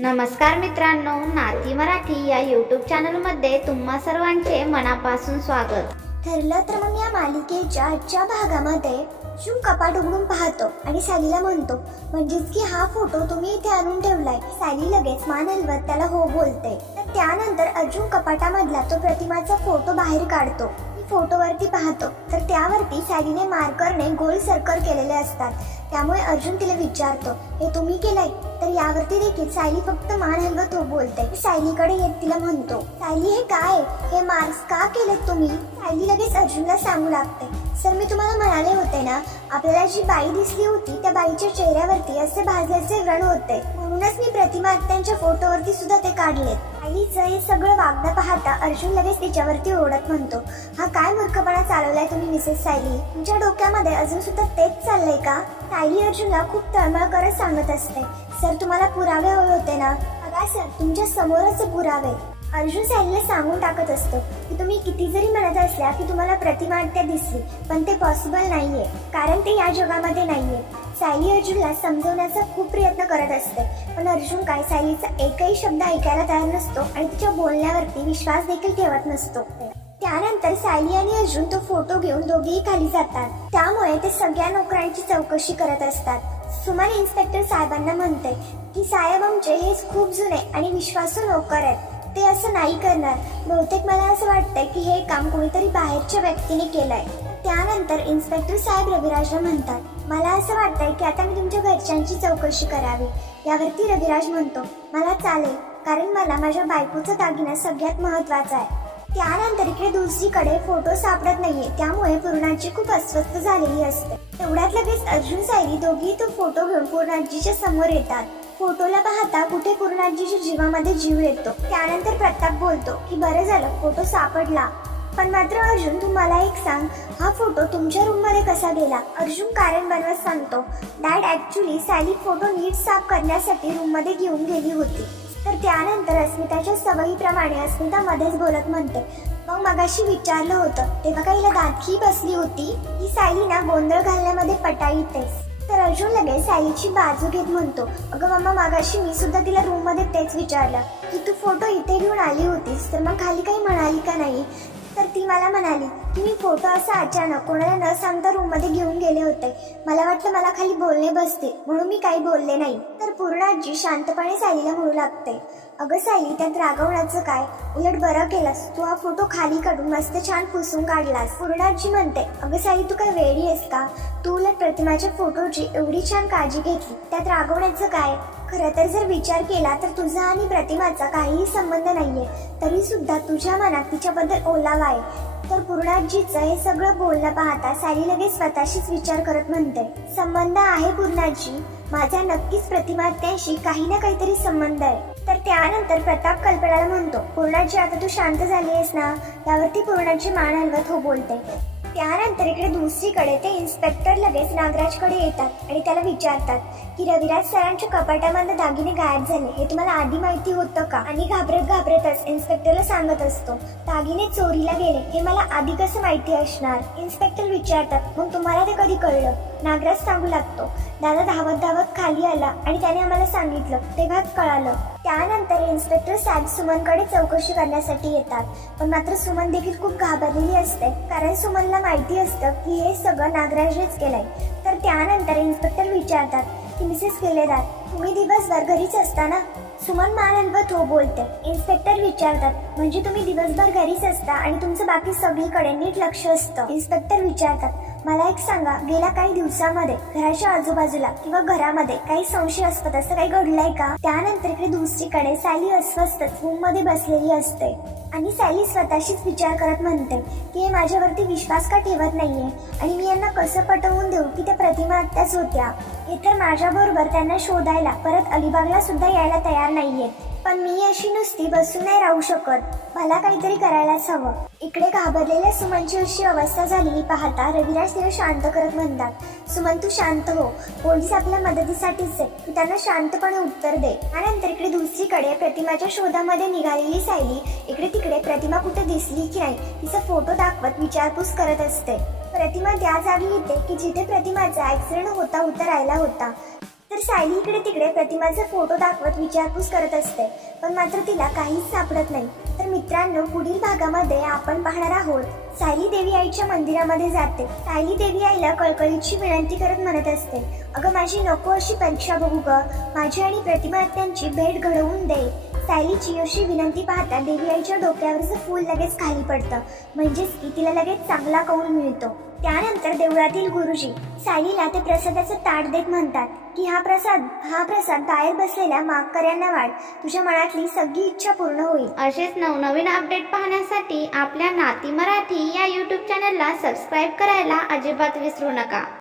नमस्कार मित्रांनो, नाती मराठी या यूट्यूब चॅनलमध्ये तुम्हा सर्वांचे मनापासून स्वागत. ठरलं तर मग या मालिकेच्या आजच्या भागामध्ये अर्जुन कपाट उघडून पाहतो आणि सायलीला म्हणतो, म्हणजेच की हा फोटो तुम्ही इथे आणून ठेवलाय. सायली लगेच मान हलवत त्याला हो बोलते. तर त्यानंतर अर्जुन कपाटामधला तो प्रतिमाचा फोटो बाहेर काढतो. फोटोवरती पाहतो तर त्यावरती सायलीने मार्करने गोल सर्कल केलेले असतात. त्यामुळे अर्जुन तिला विचारतो, हे तुम्ही केलंय? तर यावरती देखील सायली फक्त मान हलवत हो बोलते. सायलीकडे येत तिला म्हणतो, सायली हे काय, हे मार्क्स का केलेत तुम्ही? सायली लगेच अर्जुनला सांगू लागते, सर मी तुम्हाला म्हणाले होते ना, आपल्याला जी बाई दिसली होती त्या बाईच्या चेहऱ्यावरती असे भाजल्याचे व्रण होते, म्हणूनच मी प्रतिमा त्यांच्या फोटोवरती सुद्धा ते काढले. सायलीचं हे सगळं वागणं पाहता अर्जुन लगेच तिच्यावरती ओरडत म्हणतो, हा काय मूर्खपणा चालवलाय तुम्ही मिसेस सायली? तुमच्या डोक्यामध्ये अजून सुद्धा तेच चाललंय का? सायली अर्जुनला खूप तळमळ करत सांगत असते, सर तुम्हाला पुरावे हवे होते ना, बघा सर तुमच्या समोरच पुरावे. अर्जुन सायलीला सांगून टाकत असतो की तुम्ही किती जरी म्हणत असल्या की तुम्हाला प्रतिमा त्या दिसली, पण ते पॉसिबल नाहीये, कारण ते या जगामध्ये नाहीये. सायली अर्जुनला समजवण्याचा खूप प्रयत्न करत असते, पण अर्जुन काय सायलीचा एकही शब्द ऐकायला तयार नसतो आणि तिच्या बोलण्यावरती विश्वास देखील ठेवत नसतो. त्यानंतर सायली आणि अर्जुन तो फोटो घेऊन दोघेही खाली जातात. त्यामुळे ते सगळ्या नोकरांची चौकशी करत असतात. सुमन इन्स्पेक्टर साहेबांना म्हणते की साहेब आमचे हे खूप जुने आणि विश्वासू नोकर आहेत, ते असं नाही करणार. बहुतेक मला असं वाटतंय की हे काम कोणीतरी बाहेरच्या व्यक्तीने केलंय. त्यानंतर इन्स्पेक्टर साहेब रविराजला म्हणतात, मला असं वाटतंय की आता मी तुमच्या घरच्यांची चौकशी करावी. यावरती रविराज म्हणतो, मला चालेल, कारण मला माझ्या बायकोचा दागिना सगळ्यात महत्वाचा आहे. त्यानंतर इकडे दुसरीकडे फोटो सापडत नाहीये, त्यामुळे पूर्णाजी खूप अस्वस्थ झालेली असते. तेवढ्यात लगेच अर्जुन सायली दोघी तो फोटो घेऊन पूर्णाजीच्या समोर येतात. फोटोला पाहता कुठे पूर्णाजीच्या जीवामध्ये जीव येतो. त्यानंतर प्रताप बोलतो की बरं झालं फोटो सापडला, पण मात्र अर्जुन तू मला एक सांग, हा फोटो तुमच्या रूम मध्ये कसा गेला? अर्जुन कारण बनवत सांगतो, डॅड ऍक्च्युली सायली फोटो नीट साफ करण्यासाठी रूम मध्ये घेऊन गेली होती. तर त्यानंतर अस्मिताच्या सवयीप्रमाणे अस्मिता मध्येच बोलत म्हणते, मग मगाशी विचारलं होतं तेव्हा काही दातखी बसली होती ही सायली ना गोंधळ घालण्यामध्ये पटाईतेस. तर अर्जुन लगेच सायलीची बाजू घेत म्हणतो, अगं मम्मा मगाशी मी सुद्धा तिला रूम मध्ये तेच विचारलं की तू फोटो इथे घेऊन आली होतीस तर मग खाली काही म्हणाली का नाही? तर ती मला म्हणाली की मी फोटो असा अचानक कोणाला न सांगता रूम मध्ये घेऊन गेले होते, मला वाटलं मला खाली बोलणे बसते म्हणून मी काही बोलले नाही. तर पूर्णाजी शांतपणे सायलीला म्हणू लागते, अगं सायली त्यात रागवण्याचं काय, उलट बरं केलंस तू हा फोटो खाली काढून मस्त छान पुसून काढलास. पूर्णाजी म्हणते, अगं सायली तू काय वेडी आहेस का, तू उलट प्रतिमाच्या फोटोची एवढी छान काळजी घेतली, त्यात रागवण्याचं काय? खरं तर जर विचार केला तर तुझा आणि प्रतिमाचा काहीही संबंध नाहीये, तरी सुद्धा तुझ्या मनात तिच्याबद्दल ओलावा आहे. तर पूर्णाजीचं हे सगळं बोलणं पाहता सायली लगेच स्वतःशीच विचार करत म्हणते, संबंध आहे पूर्णाजी, माझा नक्कीच प्रतिमा त्याशी काही ना काहीतरी संबंध आहे. तर त्यानंतर प्रताप कल्पनाला म्हणतो, पूर्णाजी आता तू शांत झाली आहेस ना? यावरती पूर्णाजी मान हलवत हो बोलते. त्यानंतर इकडे दुसरीकडे ते इन्स्पेक्टर लगेच नागराजकडे येतात आणि त्याला विचारतात की रविराज सरांच्या कपाटामधले दागिने गायब झाले, हे तुम्हाला आधी माहिती होतं का? आणि घाबरतच इन्स्पेक्टरला सांगत असतो, दागिने चोरीला गेले हे मला आधी कसं माहिती असणार? इन्स्पेक्टर विचारतात, मग तुम्हाला ते कधी कळलं? नागराज सांगू लागतो, दादा धावत खाली आला आणि त्याने आम्हाला सांगितलं, तेव्हाच कळालं. त्यानंतर इन्स्पेक्टर साहेब सुमनकडे चौकशी करण्यासाठी येतात, पण मात्र सुमन देखील खूप घाबरलेली असते, कारण सुमनला माहिती असतं की हे सगळं नागराजनेच केलंय. तर त्यानंतर इन्स्पेक्टर विचारतात की मिसेस केलेदार तुम्ही दिवसभर घरीच असता ना? सुमन मान हलवत हो बोलते. इन्स्पेक्टर विचारतात, म्हणजे तुम्ही दिवसभर घरीच असता आणि तुमचं बाकी सगळीकडे नीट लक्ष असतं? इन्स्पेक्टर विचारतात, मला एक सांगा, गेल्या काही दिवसामध्ये घराच्या आजूबाजूला किंवा घरामध्ये काही संशयास्पद असं काही घडलंय का? त्यानंतर इकडे दुसरीकडे सायली अस्वस्थ रूम मध्ये बसलेली असते आणि सायली स्वतःशीच विचार करत म्हणते की हे माझ्यावरती विश्वास का ठेवत नाहीये आणि मी यांना कसं पटवून देऊ की त्या प्रतिमा त्याच होत्या. हे तर माझ्या बरोबर त्यांना शोधायला परत अलिबागला सुद्धा यायला तयार नाहीये, पण मी अशी नुसती बसून नाही राहू शकत, मला काहीतरी करायलाच हवं. इकडे घाबरलेल्या सुमनची अशी अवस्था झालेली पाहता रविराज तिला शांत करत म्हणतात, सुमन तू शांत हो, पोलीस आपल्या मदतीसाठीच आहे, तू त्यांना शांतपणे उत्तर दे. त्यानंतर इकडे दुसरीकडे प्रतिमाच्या शोधामध्ये निघालेली सायली इकडे तिकडे प्रतिमा कुठे दिसली की नाही तिचा फोटो दाखवत विचारपूस करत असते. प्रतिमा त्या जागी येते की जिथे प्रतिमाचा ऍक्सिडेंट होता राहिला होता. तर सायली इकडे तिकडे प्रतिमाचा फोटो दाखवत विचारपूस करत असते, पण मात्र तिला काहीच सापडत नाही. तर मित्रांनो, पुढील भागामध्ये आपण पाहणार आहोत सायली देवी आईच्या मंदिरामध्ये जाते. सायली देवी आईला कळकळीची विनंती करत म्हणत असते, अगं माझी नको अशी परीक्षा बघू ग, माझी आणि प्रतिमा आत्यांची भेट घडवून दे. सायलीची अशी विनंती पाहता देवी आईच्या डोक्यावरचं फूल लगेच खाली पडतं, म्हणजेच की तिला लगेच चांगला कौल मिळतो. त्यानंतर देवळातील गुरुजी सायलीला ते प्रसादाचं ताट देत म्हणतात की हा प्रसाद बाहेर बसलेल्या मागकऱ्यांना वाढ, तुझ्या मनातली सगळी इच्छा पूर्ण होईल. असेच नवनवीन अपडेट पाहण्यासाठी आपल्या नाती मराठी या यूट्यूब चॅनलला सबस्क्राईब करायला अजिबात विसरू नका.